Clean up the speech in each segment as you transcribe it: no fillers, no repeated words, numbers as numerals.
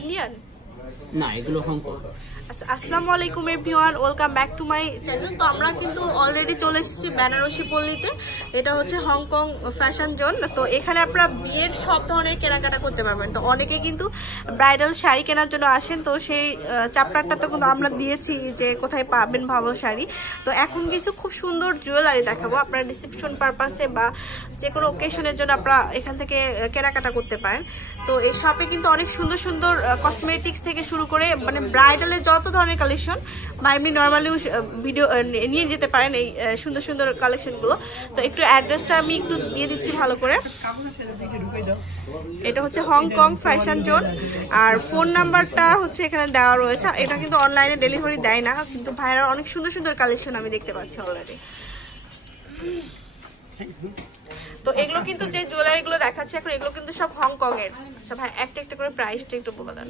Indian না, এগুলো Hong Kong. আসসালামু আলাইকুম everyone, welcome back to my channel. তো আমরা কিন্তু অলরেডি চলে এসেছি বেনারসি পল্লীতে। এটা হচ্ছে হংকং ফ্যাশন জোন। তো এখানে আপনারা বিয়ের সব ধরনের কেনাকাটা করতে পারবেন। তো অনেকে কিন্তু ব্রাইডাল শাড়ি কেনার জন্য আসেন, তো সেই চ্যাপ্টারটা তো কিন্তু আমরা দিয়েছি যে কোথায় পাবেন ভালো শাড়ি। তো এখন কিছু খুব সুন্দর জুয়েলারি দেখাবো, আপনারা রিসেপশন পারপাসে বা যে কোনো ওকেশনের জন্য আপনারা এখান থেকে কেনাকাটা করতে পারেন। তো এই শপে কিন্তু অনেক সুন্দর সুন্দর কসমেটিক্স থেকে শুরু করে মানে ব্রাইডালের যত ধরনের কালেকশন বা এমনি নর্মালিও ভিডিও নিয়ে যেতে পারেন এই সুন্দর সুন্দর কালেকশনগুলো। তো একটু অ্যাড্রেসটা আমি একটু দিয়ে দিচ্ছি ভালো করে। এটা হচ্ছে হংকং ফ্যাশন জোন, আর ফোন নাম্বারটা হচ্ছে এখানে দেওয়া রয়েছে। এটা কিন্তু অনলাইনে ডেলিভারি দেয় না, কিন্তু ভাইরা অনেক সুন্দর সুন্দর কালেকশন আমি দেখতে পাচ্ছি অলরেডি। তো এগুলো কিন্তু যে জুয়েলারি গুলো দেখাচ্ছে এখন, এগুলো কিন্তু সব হংকং এর। আচ্ছা ভাই, একটা একটা করে প্রাইসটা একটু বলে দেন,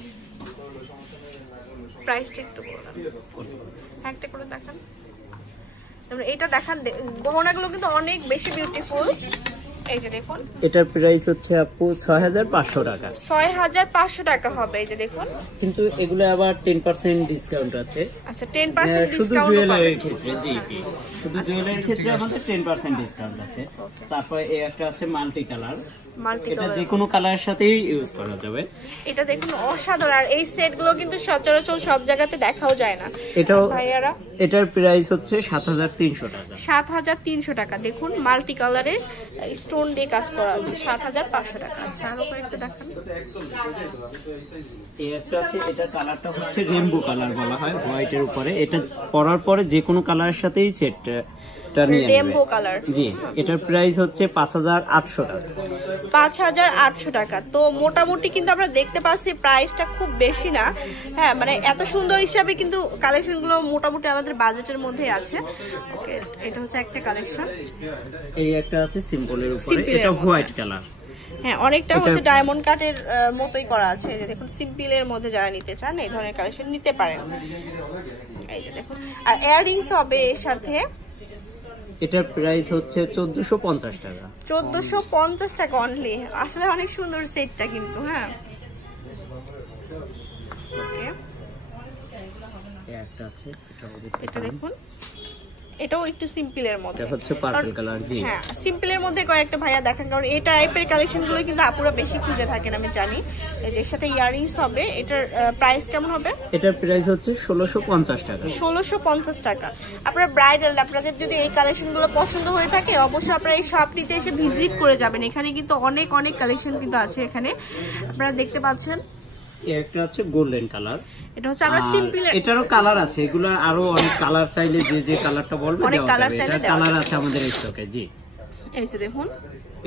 প্রাইসটা একটু বলে দেন, একটা করে দেখান। এটা দেখান, গহনাগুলো কিন্তু অনেক বেশি বিউটিফুল। এই যে দেখুন, এটার প্রাইস হচ্ছে আপু 6500 টাকা। 6500 টাকা হবে। এই যে দেখুন, কিন্তু এগুলো আবার 10% ডিসকাউন্ট আছে। আচ্ছা 10% শুধু ডিসকাউন্ট জুয়েলারির ক্ষেত্রে। জি জি, শুধু জুয়েলারির ক্ষেত্রে আমাদের 10% ডিসকাউন্ট আছে। তারপর এই একটা আছে মাল্টি কালার, এটা যে কোনো কালারের সাথেই ইউজ করা যাবে। এটা দেখুন অসাধারণ, আর এই সেটগুলো কিন্তু সচরাচর সব জায়গাতে দেখাও যায় না। এটাও ভাইয়ারা, এটার প্রাইস হচ্ছে 7300 টাকা। 7300 টাকা। দেখুন মাল্টি কালারের স্টোন দিয়ে কাজ করা আছে, 7500 টাকা। আচ্ছা আরো কয়েকটা দেখান। এই একটা আছে, এটা কালারটা হচ্ছে রেইনবো কালার বলা হয়, হোয়াইটের উপরে। এটা পরার পরে যে কোনো কালারের সাথেই সেটটা নিয়ে নেবে। Rainbow colour. জি, এটার প্রাইস হচ্ছে 5800 টাকা। 5800 টাকা। তো মোটামুটি কিন্তু আমরা দেখতে পাচ্ছি প্রাইসটা খুব বেশি না। হ্যাঁ, মানে এত সুন্দর হিসাবে কিন্তু কালেকশনগুলো মোটামুটি আমাদের বাজেটের মধ্যে আছে। ওকে, এটা হচ্ছে একটা কালেকশন। এই একটা আছে সিম্পলের উপরে, এটা হোয়াইট কালার। হ্যাঁ, অনেকটা হচ্ছে ডায়মন্ড কাটের মতোই করা আছে। এই যে দেখুন, সিম্পলের মধ্যে যারা নিতে চান এই ধরনের কালেকশন নিতে পারেন। এই যে দেখুন, আর ইয়াররিংস হবে এর সাথে। এটার প্রাইস হচ্ছে 1450 টাকা। 1450 টাকা অনলি। আসলে অনেক সুন্দর সেটটা কিন্তু। হ্যাঁ, ওকে, একটা আছে, এটা দেখুন, এটাও একটু সিম্পলের মধ্যে। এটা হচ্ছে পার্পল কালার। জি হ্যাঁ, সিম্পলের মধ্যে কয়েকটা ভাইয়া দেখেন, কারণ এই টাইপের কালেকশনগুলো কিন্তু আপুরা বেশি খুঁজে থাকেন আমি জানি। এই যে এর সাথে ইয়াররিংস হবে, এটার প্রাইস কেমন হবে? এটার প্রাইস হচ্ছে 1650 টাকা। 1650 টাকা। আপনারা ব্রাইডাল, আপনাদের যদি এই কালেকশনগুলো পছন্দ হয়ে থাকে অবশ্যই আপনারা এই শপটিতে এসে ভিজিট করে যাবেন। এখানে কিন্তু অনেক অনেক কালেকশন কিন্তু আছে এখানে, আপনারা দেখতে পাচ্ছেন। একটা আছে গোল্ডেন কালার, এটা হচ্ছে আমরা সিম্পল। এটারও কালার আছে, এগুলো আরো অনেক কালার চাইলে যে যে কালারটা বলবে অনেক কালার চাইলে কালার আছে আমাদের স্টকে। জি, এই যে দেখুন,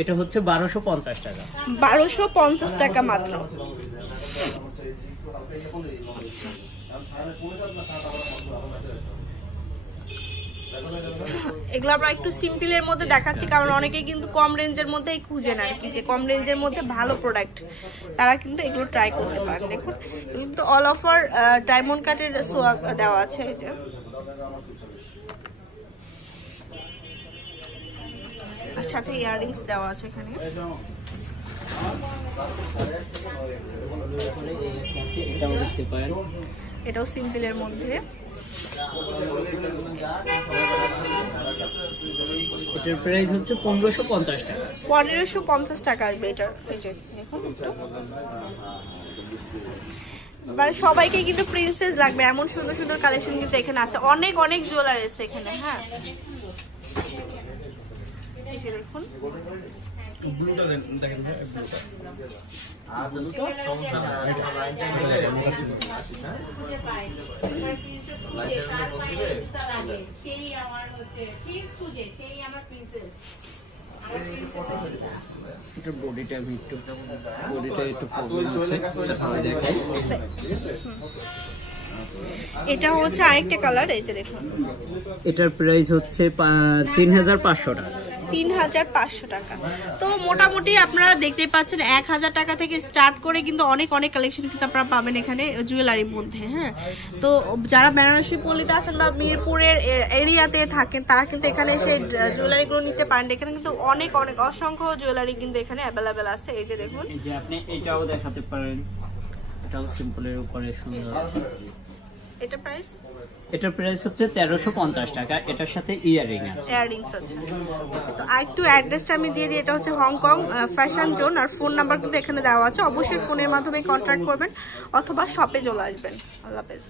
এটা হচ্ছে 1250 টাকা। 1250 টাকা মাত্র। আচ্ছা, এগুলো আমরা একটু সিম্পলের মধ্যে দেখাচ্ছি, কারণ অনেকে কিন্তু কম রেঞ্জের মধ্যেই খুঁজেন আর কি, যে কম রেঞ্জের মধ্যে ভালো প্রোডাক্ট, তারা কিন্তু এগুলো ট্রাই করতে পারেন। দেখুন, কিন্তু অল ওভার ডায়মন্ড কাটের সোয়া দেওয়া আছে। এই যে আর সাথে ইয়াররিংস দেওয়া আছে এখানে। এটাও দেখতে পারেন, এটাও সিম্পলের মধ্যে। এটার প্রাইস হচ্ছে 1550 টাকা। 1550 টাকা আসবে এটা। এই যে দেখুন, মানে সবাইকে কিন্তু প্রিন্সেস লাগবে এমন সুন্দর সুন্দর কালেকশন কিন্তু এখানে আছে। অনেক অনেক জুয়েলারি আছে এখানে। হ্যাঁ, এই যে দেখুন, ব্লুটা দেখেন, এটার বডিটা আমি একটু প্রবলেম আছে, তাহলে দেখাই। এটা হচ্ছে আরেকটা কালার। এই যে দেখুন, এটার প্রাইস হচ্ছে 3500 টাকা। 3500 টাকা। তো মোটামুটি আপনারা দেখতে পাচ্ছেন 1000 টাকা থেকে স্টার্ট করে কিন্তু অনেক অনেক কালেকশন কিন্তু আপনারা পাবেন এখানে জুয়েলারির মধ্যে। হ্যাঁ, তো যারা বেনারসি পল্লীতে আছেন বা মিরপুরের এরিয়াতে থাকেন তারা কিন্তু এখানে এসে জুয়েলারিগুলো নিতে পারেন। এখানে কিন্তু অনেক অনেক অসংখ্য জুয়েলারি কিন্তু এখানে অ্যাভেলেবেল আছে। এই যে দেখুন, এই যে আপনি এটাও দেখাতে পারেন, এটাও সিম্পলের উপরে সুন্দর। এটা প্রাইস? এটার প্রাইস হচ্ছে 1350 টাকা, এটার সাথে ইয়াররিং আছে। ইয়াররিংস আছে। তো আরেকটু অ্যাড্রেসটা আমি দিয়ে দিই, এটা হচ্ছে হংকং ফ্যাশন জোন, আর ফোন নাম্বার কিন্তু এখানে দেওয়া আছে। অবশ্যই ফোনের মাধ্যমে কন্ট্যাক্ট করবেন অথবা শপে চলে আসবেন। আল্লাহ হাফেজ।